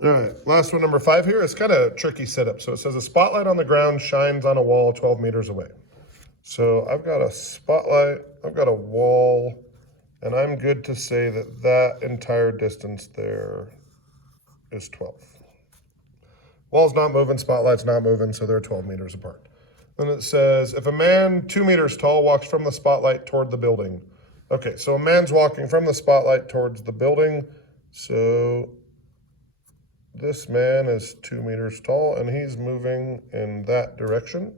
All right, last one, number 5 here. It's kind of a tricky setup. So it says a spotlight on the ground shines on a wall 12 meters away. So I've got a spotlight, I've got a wall, and I'm good to say that that entire distance there is 12. Wall's not moving, spotlight's not moving, so they're 12 meters apart. Then it says, if a man 2 meters tall walks from the spotlight toward the building. Okay, so a man's walking from the spotlight towards the building. So this man is 2 meters tall, and he's moving in that direction.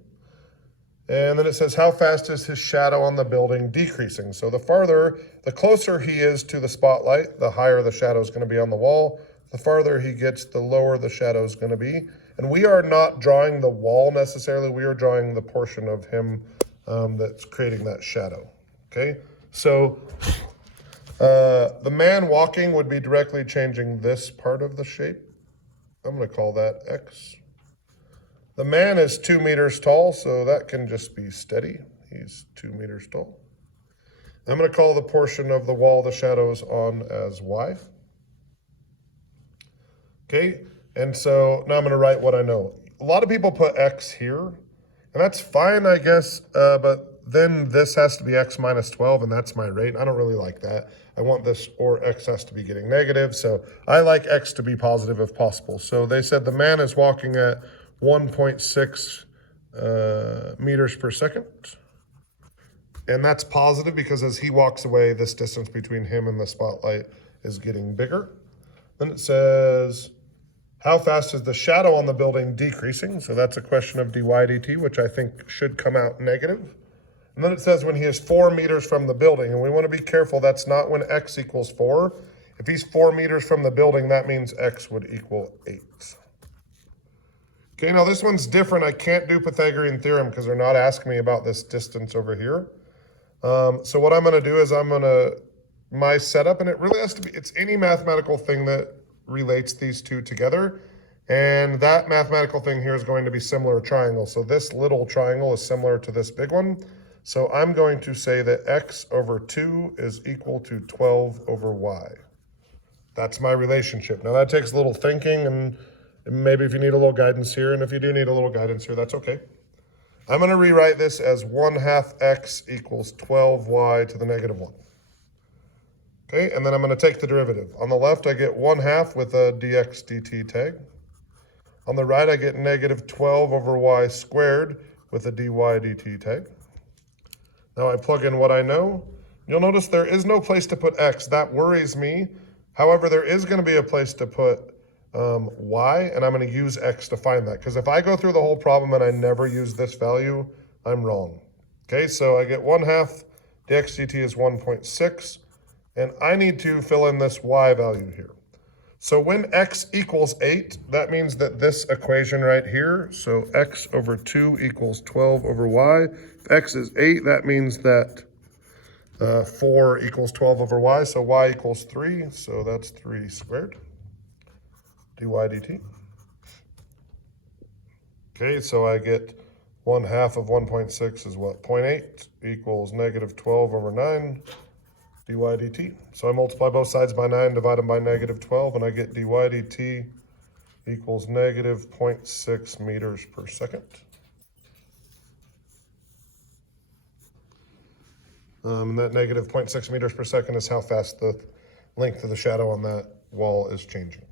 And then it says, how fast is his shadow on the building decreasing? So the closer he is to the spotlight, the higher the shadow is going to be on the wall. The farther he gets, the lower the shadow is going to be. And we are not drawing the wall necessarily. We are drawing the portion of him that's creating that shadow. Okay, so the man walking would be directly changing this part of the shape. I'm going to call that X. The man is 2 meters tall, so that can just be steady. He's 2 meters tall. I'm going to call the portion of the wall the shadow is on as Y. Okay, and so now I'm going to write what I know. A lot of people put X here, and that's fine, I guess, but then this has to be X minus 12, and that's my rate. I don't really like that. I want this or X has to be getting negative, so I like X to be positive if possible. So they said the man is walking at 1.6 meters per second. And that's positive because as he walks away, this distance between him and the spotlight is getting bigger. Then it says, how fast is the shadow on the building decreasing? So that's a question of dy dt, which I think should come out negative. And then it says when he is 4 meters from the building, and we want to be careful, that's not when x equals 4. If he's 4 meters from the building, that means x would equal 8. Okay, now this one's different. I can't do Pythagorean theorem because they're not asking me about this distance over here. So what I'm going to do is my setup, and it really has to be, it's any mathematical thing that relates these two together. And that mathematical thing here is going to be similar triangle. So this little triangle is similar to this big one. So I'm going to say that x over 2 is equal to 12 over y. That's my relationship. Now that takes a little thinking, and maybe if you need a little guidance here, and if you do need a little guidance here, that's okay. I'm going to rewrite this as 1/2 x equals 12y to the negative 1. Okay, and then I'm going to take the derivative. On the left, I get 1/2 with a dx dt tag. On the right, I get negative 12 over y squared with a dy dt tag. Now I plug in what I know. You'll notice there is no place to put x. That worries me. However, there is going to be a place to put y, and I'm going to use x to find that. Because if I go through the whole problem and I never use this value, I'm wrong. Okay, so I get 1/2, dx dt is 1.6, and I need to fill in this y value here. So when x equals 8, that means that this equation right here, so x over 2 equals 12 over y. If x is 8, that means that 4 equals 12 over y, so y equals 3, so that's 3 squared. dy dt. Okay, so I get 1/2 of 1.6 is what? 0.8 equals negative 12 over 9 dy dt. So I multiply both sides by 9, divide them by negative 12, and I get dy dt equals negative 0.6 meters per second. And that negative 0.6 meters per second is how fast the length of the shadow on that wall is changing.